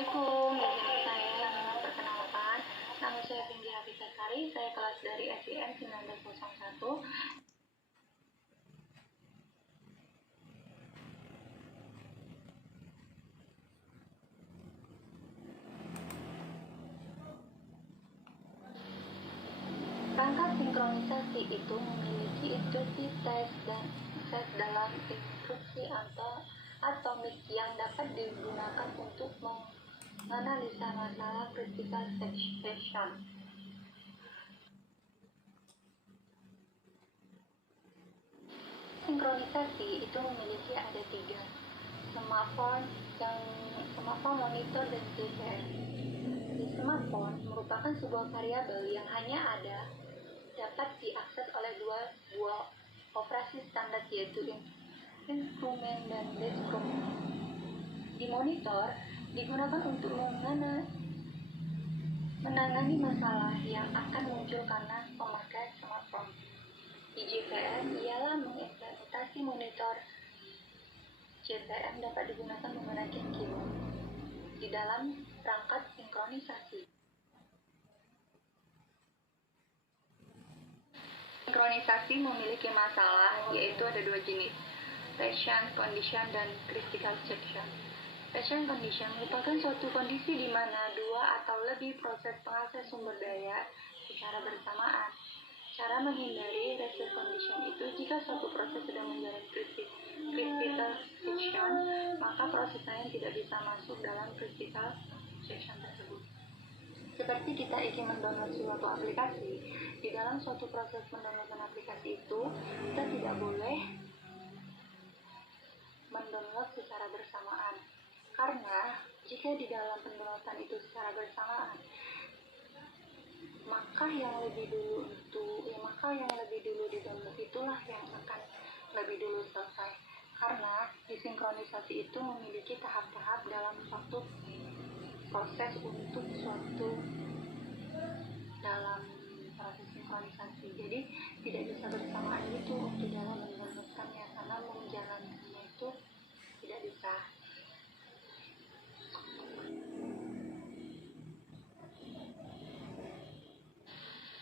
Assalamualaikum, izin saya memperkenalkan. Nama saya Vindi Hafitasari, saya kelas dari SIN 1901. Perangkat sinkronisasi itu memiliki instruksi tes dan set dalam instruksi atomik yang dapat digunakan untuk menganalisa masalah critical section. Sinkronisasi itu memiliki ada tiga: semaphore, monitor, dan JVM. Di semaphore merupakan sebuah variabel yang hanya dapat diakses oleh dua buah operasi standar, yaitu instrumen dan instrumen. Di monitor digunakan untuk menangani masalah yang akan muncul karena pemakai smartphone. Di JVM ialah mengimplementasi monitor. JVM dapat digunakan menggunakan keyboard di dalam perangkat sinkronisasi. Sinkronisasi memiliki masalah, yaitu ada dua jenis: patient condition dan critical section. Patient condition merupakan suatu kondisi di mana dua atau lebih proses pengakses sumber daya secara bersamaan. Cara menghindari reset condition itu, jika suatu proses sedang menjalani critical section, maka proses lain tidak bisa masuk dalam critical section tersebut. Seperti kita ingin mendownload suatu aplikasi, di dalam suatu proses mendownload aplikasi itu, kita tidak boleh mendownload secara bersamaan. Karena jika di dalam pendownloadan itu secara bersamaan, maka yang lebih dulu di-download itulah yang akan lebih dulu selesai. Karena disinkronisasi itu memiliki tahap-tahap dalam suatu proses dalam proses sinkronisasi. Jadi tidak bisa bersamaan itu untuk dalam mendownloadkannya, karena menjalankannya itu tidak bisa.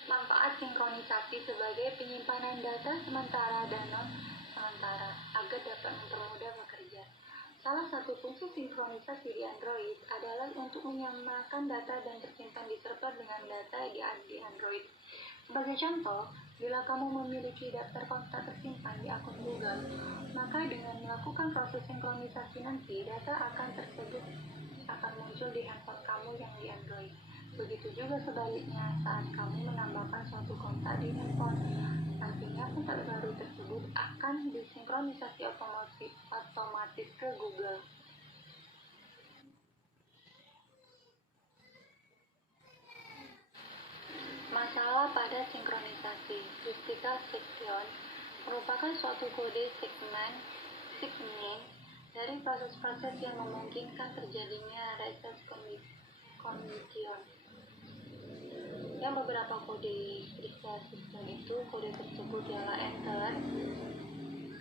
Manfaat sinkronisasi sebagai penyimpanan data sementara dan non-sementara agar dapat mempermudah bekerja. Salah satu fungsi sinkronisasi di Android adalah untuk menyamakan data dan tersimpan di server dengan data di Android. Sebagai contoh, bila kamu memiliki daftar kontak tersimpan di akun Google, maka dengan melakukan proses sinkronisasi nanti, data tersebut akan muncul di handphone kamu yang di Android. Begitu juga sebaliknya, saat kamu menambahkan suatu kontak di handphone, nantinya kontak baru tersebut akan disinkronisasi otomatis ke Google. Masalah pada sinkronisasi. Critical section merupakan suatu kode segmen dari proses-proses yang memungkinkan terjadinya reset condition. Yang beberapa kode critical section itu, kode tersebut ialah enter,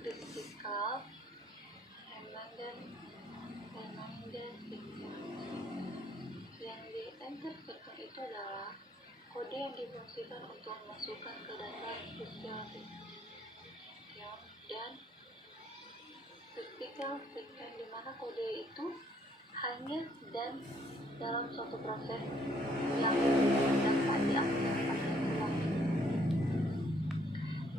critical, reminder section. Yang di enter section itu adalah kode yang difungsikan untuk memasukkan ke data critical section, dan critical section di mana kode itu hanya dan dalam suatu proses yang dapat diakses pada ulang.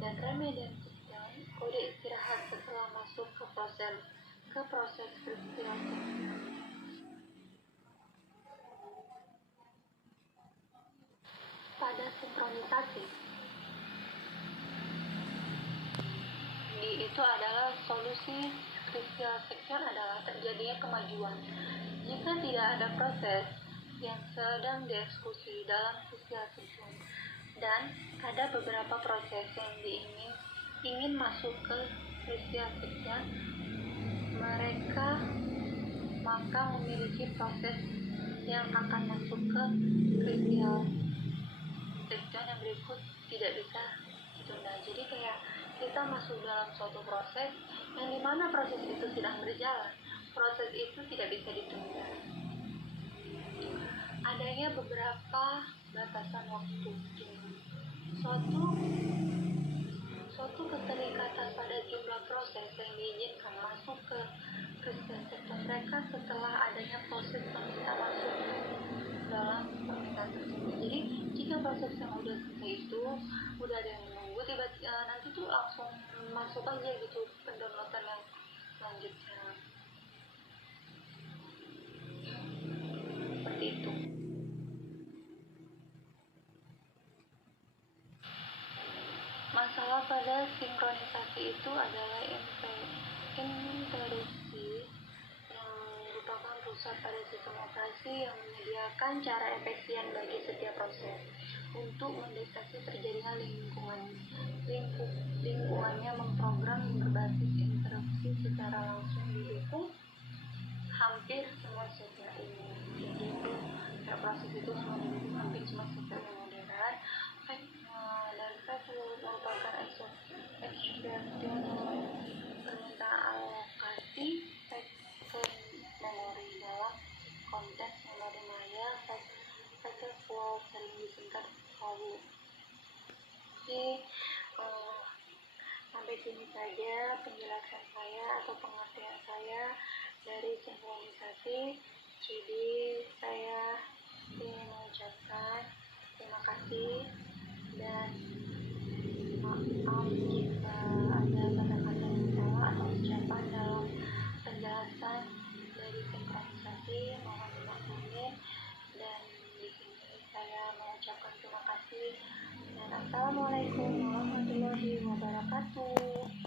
Dan reminder section, kode istirahat setelah masuk ke proses critical section. Pada sinkronisasi, itu adalah solusi critical section adalah terjadinya kemajuan. Jika tidak ada proses yang sedang dieksekusi dalam critical section dan ada beberapa proses yang ingin masuk ke critical section, mereka maka memiliki proses yang akan masuk ke critical section yang berikut tidak bisa ditunda. Jadi kayak kita masuk dalam suatu proses yang dimana proses itu sedang berjalan, proses itu tidak bisa ditunda. adanya beberapa batasan waktu. Suatu keterikatan pada jumlah proses yang diizinkan masuk ke sistem mereka setelah adanya proses meminta masuk dalam permintaan tersebut. Jadi jika proses yang udah selesai itu udah ada yang menunggu, tiba-tiba nanti tuh langsung masuk aja gitu pendownloadan yang selanjutnya, seperti itu. Masalah pada sinkronisasi itu adalah interupsi yang merupakan rusak pada sistem operasi yang menyediakan cara efisien bagi setiap proses untuk mendeteksi terjadinya lingkungannya memprogram berbasis interupsi secara langsung didukung hampir semua software ini. Jadi itu proses itu semua didukung hampir semua software yang modern. Dan fact merupakan extraction permintaan alokasi fact ke memori dalam konteks memori maya. Fact flow sering disingkat FOW. Oke, sampai sini saja penjelasan saya atau pengertian saya dari sinkronisasi. Jadi saya ingin mengucapkan terima kasih dan maaf